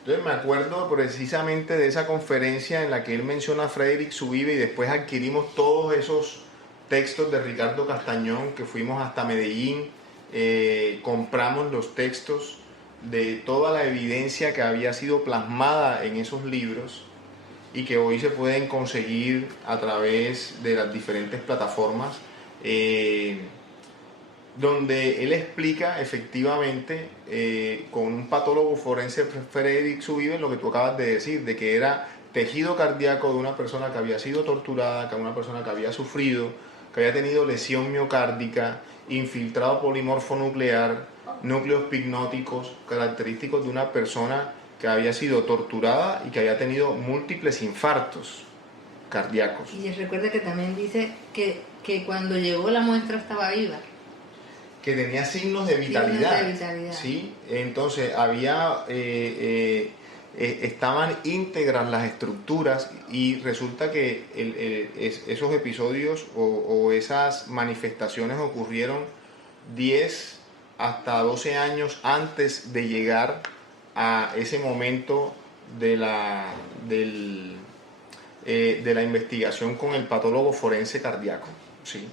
Entonces me acuerdo precisamente de esa conferencia en la que él menciona a Frédéric Zuvive, y después adquirimos todos esos textos de Ricardo Castañón, que fuimos hasta Medellín, compramos los textos de toda la evidencia que había sido plasmada en esos libros y que hoy se pueden conseguir a través de las diferentes plataformas, donde él explica efectivamente con un patólogo forense, Frédéric Zuvive, lo que tú acabas de decir, de que era tejido cardíaco de una persona que había sido torturada, que una persona que había sufrido, que había tenido lesión miocárdica, infiltrado polimorfo nuclear, núcleos pignóticos, característicos de una persona que había sido torturada y que había tenido múltiples infartos cardíacos. Y recuerda que también dice que cuando llegó la muestra estaba viva. Que tenía signos de vitalidad. Signos de vitalidad. ¿Sí? Entonces había estaban íntegras las estructuras, y resulta que esos episodios o esas manifestaciones ocurrieron 10 hasta 12 años antes de llegar a ese momento de la investigación con el patólogo forense cardíaco, ¿sí?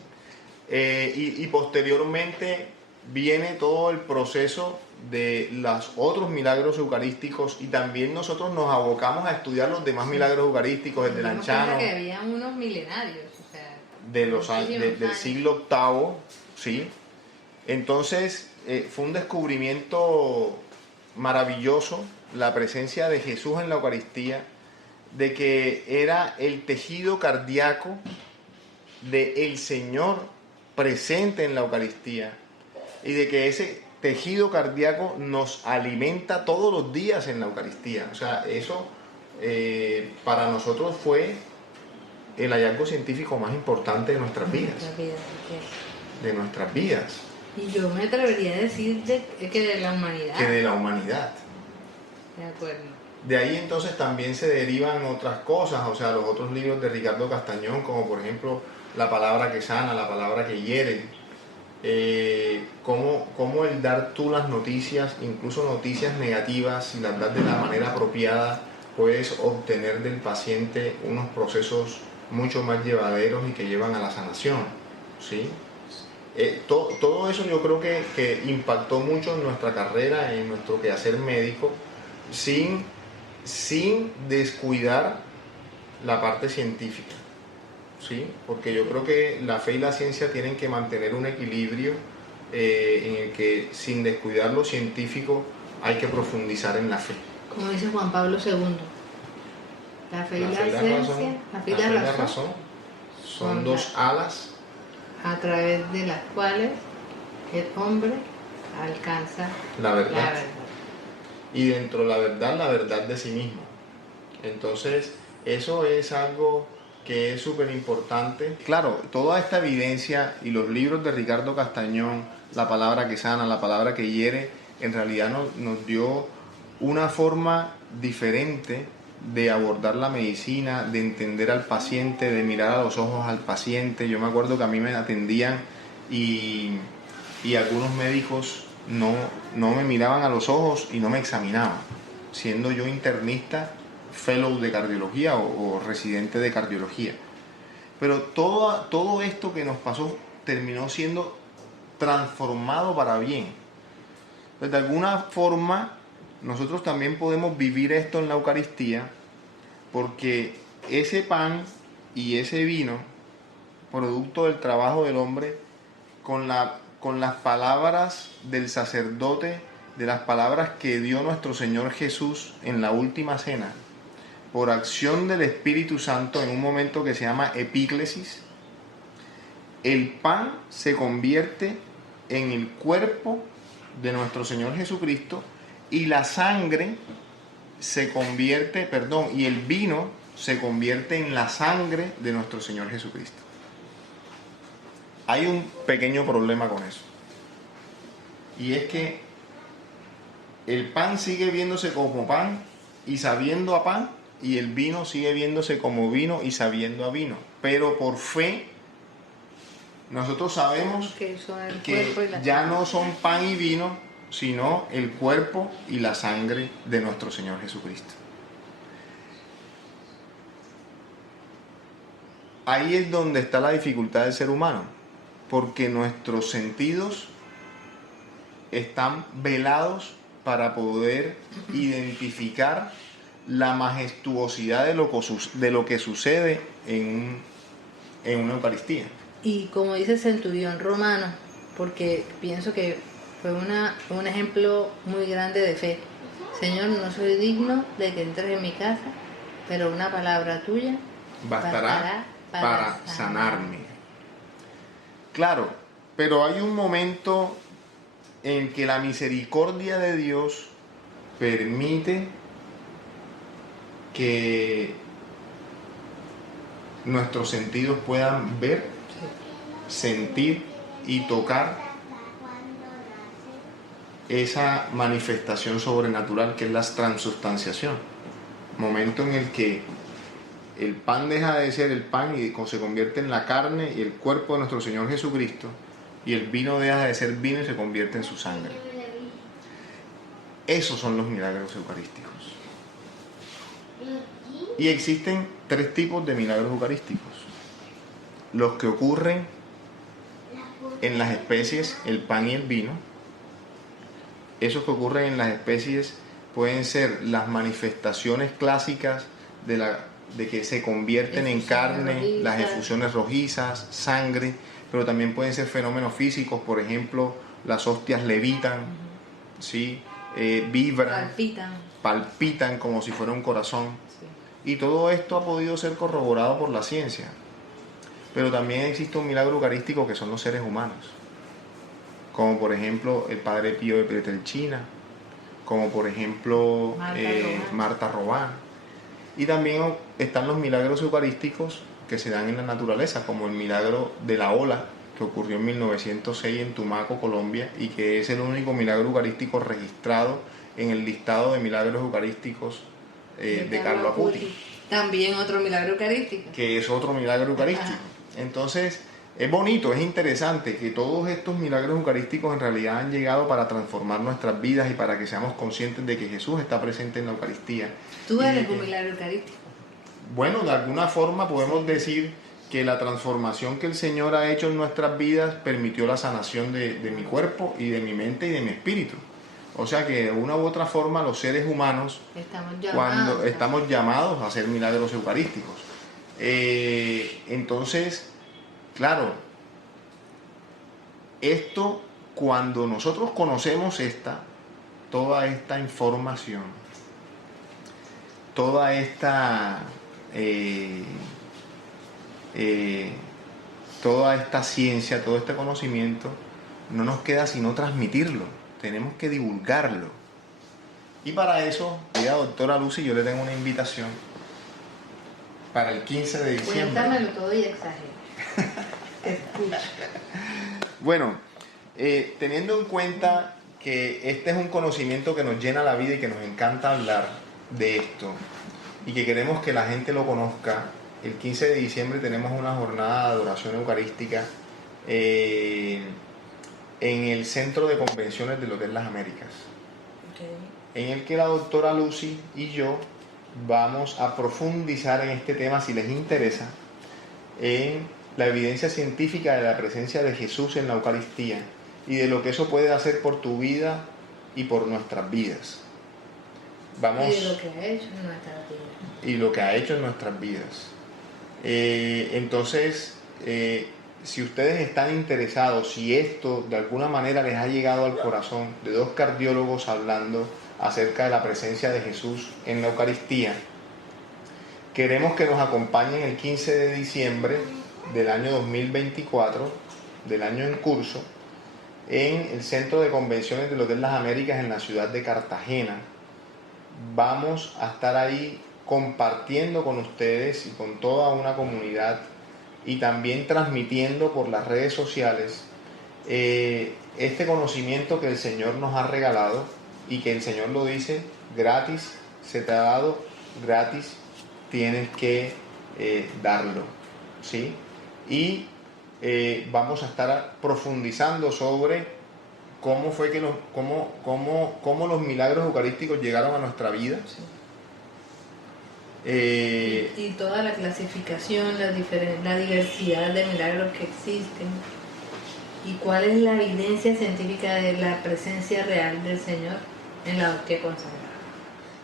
Y posteriormente viene todo el proceso de los otros milagros eucarísticos, y también nosotros nos abocamos a estudiar los demás milagros eucarísticos, el de Lanchano, que había unos milenarios, o sea, del siglo VIII, ¿sí? Entonces fue un descubrimiento maravilloso la presencia de Jesús en la Eucaristía, de que era el tejido cardíaco del Señor presente en la Eucaristía, y de que ese tejido cardíaco nos alimenta todos los días en la Eucaristía. O sea, eso para nosotros fue el hallazgo científico más importante de nuestras vidas. De nuestras vidas. Y yo me atrevería a decir que de la humanidad. Que de la humanidad. De acuerdo. De ahí entonces también se derivan otras cosas, o sea, los otros libros de Ricardo Castañón, como por ejemplo La palabra que sana, La palabra que hiere, cómo el dar tú las noticias, incluso noticias negativas, si las das de la manera apropiada, puedes obtener del paciente unos procesos mucho más llevaderos y que llevan a la sanación, ¿sí? Todo eso yo creo que impactó mucho en nuestra carrera, en nuestro quehacer médico, sin descuidar la parte científica, ¿sí? Porque yo creo que la fe y la ciencia tienen que mantener un equilibrio en el que, sin descuidar lo científico, hay que profundizar en la fe. Como dice Juan Pablo II, la fe y la ciencia, la fe y la razón son dos alas a través de las cuales el hombre alcanza la verdad. Y dentro de la verdad de sí mismo. Entonces, eso es algo que es súper importante. Claro, toda esta evidencia y los libros de Ricardo Castañón, La palabra que sana, La palabra que hiere, en realidad nos dio una forma diferente de abordar la medicina, de entender al paciente, de mirar a los ojos al paciente. Yo me acuerdo que a mí me atendían y algunos médicos no me miraban a los ojos y no me examinaban, siendo yo internista, fellow de cardiología o residente de cardiología. Pero todo esto que nos pasó terminó siendo transformado para bien. Pues de alguna forma nosotros también podemos vivir esto en la Eucaristía, porque ese pan y ese vino, producto del trabajo del hombre, con las palabras del sacerdote, de las palabras que dio nuestro Señor Jesús en la última cena, por acción del Espíritu Santo en un momento que se llama epíclesis, el pan se convierte en el cuerpo de nuestro Señor Jesucristo y la sangre y el vino se convierte en la sangre de nuestro Señor Jesucristo. Hay un pequeño problema con eso. Y es que el pan sigue viéndose como pan y sabiendo a pan, y el vino sigue viéndose como vino y sabiendo a vino. Pero por fe, nosotros sabemos que ya no son pan y vino, sino el cuerpo y la sangre de nuestro Señor Jesucristo. Ahí es donde está la dificultad del ser humano, porque nuestros sentidos están velados para poder identificar la majestuosidad de lo que sucede en una Eucaristía. Y como dice el centurión romano, porque pienso que fue un ejemplo muy grande de fe. Señor, no soy digno de que entres en mi casa, pero una palabra tuya bastará para sanarme. Claro, pero hay un momento en que la misericordia de Dios permite que nuestros sentidos puedan ver, sentir y tocar esa manifestación sobrenatural que es la transustanciación. Momento en el que el pan deja de ser el pan y se convierte en la carne y el cuerpo de nuestro Señor Jesucristo, y el vino deja de ser vino y se convierte en su sangre. Esos son los milagros eucarísticos. Y existen 3 tipos de milagros eucarísticos. Los que ocurren en las especies, el pan y el vino. Esos que ocurren en las especies pueden ser las manifestaciones clásicas de que se convierten en carne, las efusiones rojizas, sangre, pero también pueden ser fenómenos físicos, por ejemplo, las hostias levitan, ¿sí? Vibran, palpitan como si fuera un corazón. Sí. Y todo esto ha podido ser corroborado por la ciencia. Pero también existe un milagro eucarístico que son los seres humanos, como por ejemplo el Padre Pío de Pietrelcina, como por ejemplo Marta Robán. Y también están los milagros eucarísticos que se dan en la naturaleza, como el milagro de la ola, que ocurrió en 1906 en Tumaco, Colombia, y que es el único milagro eucarístico registrado en el listado de milagros eucarísticos de Carlo Acuti. También otro milagro eucarístico. Que es otro milagro eucarístico. Ajá. Entonces, es bonito, es interesante que todos estos milagros eucarísticos en realidad han llegado para transformar nuestras vidas y para que seamos conscientes de que Jesús está presente en la Eucaristía. ¿Tú eres un milagro eucarístico? Bueno, de alguna forma podemos decir que la transformación que el Señor ha hecho en nuestras vidas permitió la sanación de mi cuerpo y de mi mente y de mi espíritu. O sea que de una u otra forma los seres humanos estamos llamados a hacer milagros eucarísticos. Entonces, claro, esto, cuando nosotros conocemos toda esta información, toda esta ciencia, todo este conocimiento, no nos queda sino transmitirlo, tenemos que divulgarlo. Y para eso, querida doctora Lucy, yo le tengo una invitación para el 15 de diciembre. Cuéntamelo todo y exagera. Escucha. Bueno, teniendo en cuenta que este es un conocimiento que nos llena la vida y que nos encanta hablar de esto y que queremos que la gente lo conozca, el 15 de diciembre tenemos una jornada de adoración eucarística en el Centro de Convenciones del Hotel Las Américas, en el que la doctora Lucy y yo vamos a profundizar en este tema, si les interesa, en la evidencia científica de la presencia de Jesús en la Eucaristía y de lo que eso puede hacer por tu vida y por nuestras vidas. Y de lo que ha hecho en nuestras vidas. Y lo que ha hecho en nuestras vidas. Entonces, si ustedes están interesados, si esto de alguna manera les ha llegado al corazón, de dos cardiólogos hablando acerca de la presencia de Jesús en la Eucaristía, queremos que nos acompañen el 15 de diciembre del año 2024, del año en curso, en el Centro de Convenciones del Hotel Las Américas en la ciudad de Cartagena. Vamos a estar ahí compartiendo con ustedes y con toda una comunidad y también transmitiendo por las redes sociales este conocimiento que el Señor nos ha regalado y que el Señor lo dice: gratis se te ha dado, gratis tienes que darlo, ¿sí? Y vamos a estar profundizando sobre cómo fue que cómo los milagros eucarísticos llegaron a nuestra vida. Sí. Y toda la clasificación, la diversidad de milagros que existen y cuál es la evidencia científica de la presencia real del Señor en la hostia consagrada.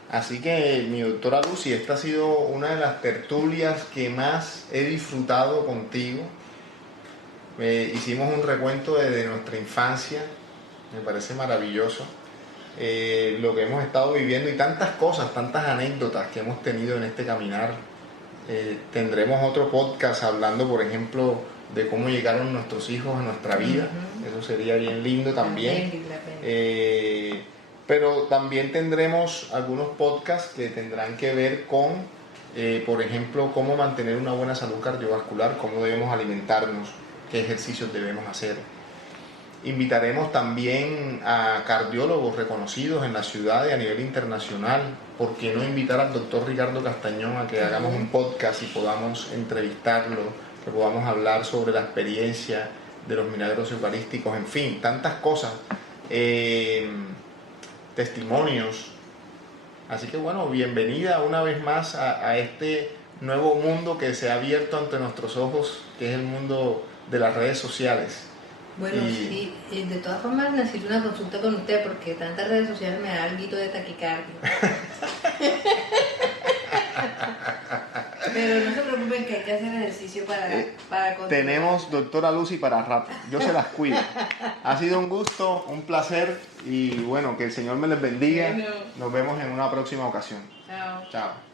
Así que, mi doctora Lucy, esta ha sido una de las tertulias que más he disfrutado contigo. Hicimos un recuento de nuestra infancia, me parece maravilloso lo que hemos estado viviendo y tantas cosas, tantas anécdotas que hemos tenido en este caminar. Tendremos otro podcast hablando, por ejemplo, de cómo llegaron nuestros hijos a nuestra vida. Eso sería bien lindo también. Pero también tendremos algunos podcasts que tendrán que ver con, por ejemplo, cómo mantener una buena salud cardiovascular, cómo debemos alimentarnos, qué ejercicios debemos hacer. Invitaremos también a cardiólogos reconocidos en la ciudad y a nivel internacional. ¿Por qué no invitar al doctor Ricardo Castañón a que hagamos un podcast y podamos entrevistarlo, que podamos hablar sobre la experiencia de los milagros eucarísticos, en fin, tantas cosas, testimonios? Así que bueno, bienvenida una vez más a este nuevo mundo que se ha abierto ante nuestros ojos, que es el mundo de las redes sociales. Bueno, sí, de todas formas necesito una consulta con usted porque tantas redes sociales me da algo de taquicardia. Pero no se preocupen que hay que hacer ejercicio para continuar. Tenemos doctora Lucy para rato, yo se las cuido. Ha sido un gusto, un placer y bueno, que el Señor me les bendiga. Bueno. Nos vemos en una próxima ocasión. Chao. Chao.